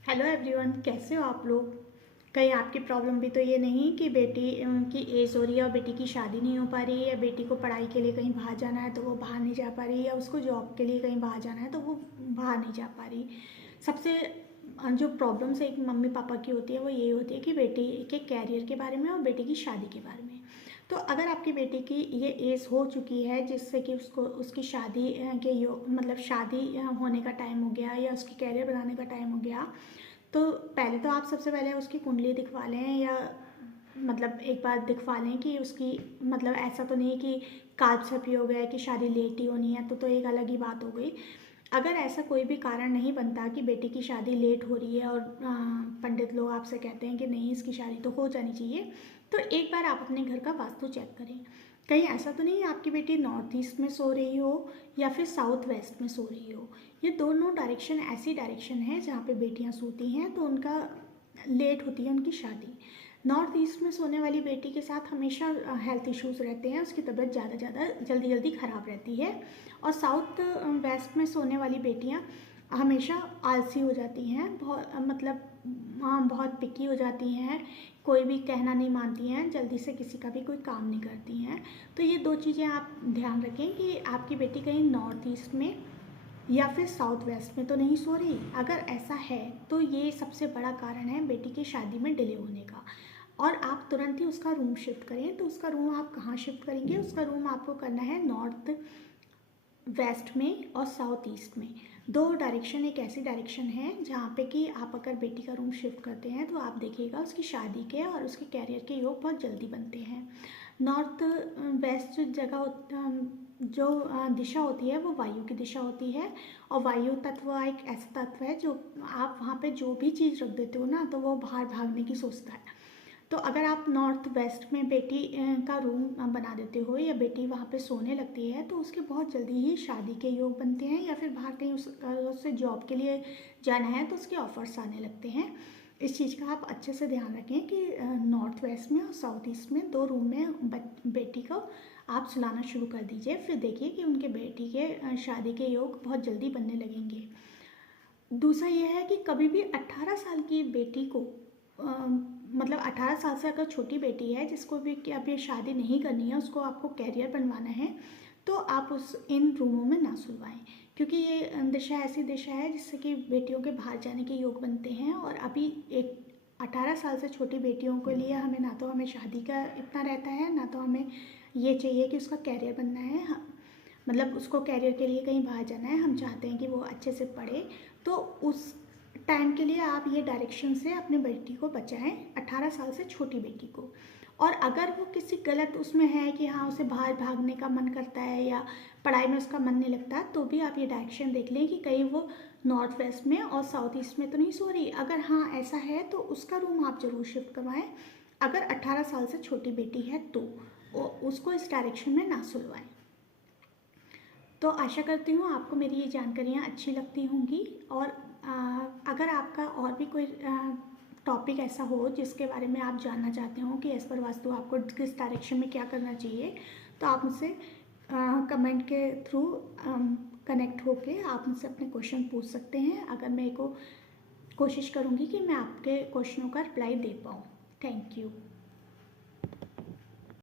Hello everyone, कैसे हो आप लोग। कहीं आपकी प्रॉब्लम भी तो ये नहीं कि बेटी की एज हो रही है और बेटी की शादी नहीं हो पा रही है, या बेटी को पढ़ाई के लिए कहीं बाहर जाना है तो वो बाहर नहीं जा पा रही, या उसको जॉब के लिए कहीं बाहर जाना है तो वो बाहर नहीं जा पा रही। सबसे जो प्रॉब्लम्स एक मम्मी पापा की होती है वो ये होती है कि बेटी के कैरियर के बारे में और बेटी की शादी के बारे में। तो अगर आपकी बेटी की ये एज हो चुकी है जिससे कि उसको उसकी शादी के मतलब शादी होने का टाइम हो गया या उसकी कैरियर बनाने का टाइम हो गया, तो पहले तो आप सबसे पहले उसकी कुंडली दिखवा लें, या मतलब एक बार दिखवा लें कि उसकी मतलब ऐसा तो नहीं कि काल छपी हो गया कि शादी लेट ही होनी है, तो एक अलग ही बात हो गई। अगर ऐसा कोई भी कारण नहीं बनता कि बेटी की शादी लेट हो रही है और पंडित लोग आपसे कहते हैं कि नहीं इसकी शादी तो हो जानी चाहिए, तो एक बार आप अपने घर का वास्तु चेक करें। कहीं ऐसा तो नहीं आपकी बेटी नॉर्थ ईस्ट में सो रही हो या फिर साउथ वेस्ट में सो रही हो। ये दोनों डायरेक्शन ऐसी डायरेक्शन है जहाँ पे बेटियाँ सोती हैं तो उनका लेट होती है उनकी शादी। नॉर्थ ईस्ट में सोने वाली बेटी के साथ हमेशा हेल्थ इश्यूज़ रहते हैं, उसकी तबीयत ज़्यादा जल्दी जल्दी ख़राब रहती है। और साउथ वेस्ट में सोने वाली बेटियाँ हमेशा आलसी हो जाती हैं, बहुत मतलब बहुत पिकी हो जाती हैं, कोई भी कहना नहीं मानती हैं, जल्दी से किसी का भी कोई काम नहीं करती हैं। तो ये दो चीज़ें आप ध्यान रखें कि आपकी बेटी कहीं नॉर्थ ईस्ट में या फिर साउथ वेस्ट में तो नहीं सो रही। अगर ऐसा है तो ये सबसे बड़ा कारण है बेटी की शादी में डिले होने का। और आप तुरंत ही उसका रूम शिफ्ट करें। तो उसका रूम आप कहाँ शिफ्ट करेंगे? उसका रूम आपको करना है नॉर्थ वेस्ट में और साउथ ईस्ट में। दो डायरेक्शन एक ऐसी डायरेक्शन है जहाँ पे कि आप अगर बेटी का रूम शिफ्ट करते हैं तो आप देखिएगा उसकी शादी के और उसके कैरियर के योग बहुत जल्दी बनते हैं। नॉर्थ वेस्ट जो दिशा होती है वो वायु की दिशा होती है। और वायु तत्व एक ऐसा तत्व है जो आप वहाँ पे जो भी चीज़ रख देते हो ना तो वो बाहर भागने की सोचता है। तो अगर आप नॉर्थ वेस्ट में बेटी का रूम बना देते हो या बेटी वहाँ पे सोने लगती है तो उसके बहुत जल्दी ही शादी के योग बनते हैं, या फिर बाहर कहीं उससे जॉब के लिए जाना है तो उसके ऑफर्स आने लगते हैं। इस चीज़ का आप अच्छे से ध्यान रखें कि नॉर्थ वेस्ट में और साउथ ईस्ट में दो रूम में बेटी को आप सुलाना शुरू कर दीजिए। फिर देखिए कि उनके बेटी के शादी के योग बहुत जल्दी बनने लगेंगे। दूसरा यह है कि कभी भी 18 साल की बेटी को मतलब 18 साल से अगर छोटी बेटी है जिसको भी कि अब ये शादी नहीं करनी है, उसको आपको कैरियर बनवाना है, तो आप उस इन रूमों में ना सुलवाएं। क्योंकि ये दिशा ऐसी दिशा है जिससे कि बेटियों के बाहर जाने के योग बनते हैं। और अभी एक 18 साल से छोटी बेटियों के लिए हमें ना तो हमें शादी का इतना रहता है, ना तो हमें ये चाहिए कि उसका कैरियर बनना है। मतलब उसको कैरियर के लिए कहीं बाहर जाना है, हम चाहते हैं कि वो अच्छे से पढ़े। तो उस टाइम के लिए आप ये डायरेक्शन से अपने बेटी को बचाएं, 18 साल से छोटी बेटी को। और अगर वो किसी गलत उसमें है कि हाँ उसे बाहर भागने का मन करता है या पढ़ाई में उसका मन नहीं लगता, तो भी आप ये डायरेक्शन देख लें कि कहीं वो नॉर्थ वेस्ट में और साउथ ईस्ट में तो नहीं सो रही। अगर हाँ ऐसा है तो उसका रूम आप ज़रूर शिफ्ट करवाएं। अगर 18 साल से छोटी बेटी है तो उसको इस डायरेक्शन में ना सुलवाएं। तो आशा करती हूँ आपको मेरी ये जानकारियाँ अच्छी लगती होंगी। और अगर आपका और भी कोई टॉपिक ऐसा हो जिसके बारे में आप जानना चाहते हो कि एज पर वास्तु आपको किस डायरेक्शन में क्या करना चाहिए, तो आप मुझसे कमेंट के थ्रू कनेक्ट होके आप मुझसे अपने क्वेश्चन पूछ सकते हैं। अगर मैं को कोशिश करूँगी कि मैं आपके क्वेश्चनों का रिप्लाई दे पाऊँ। Thank you.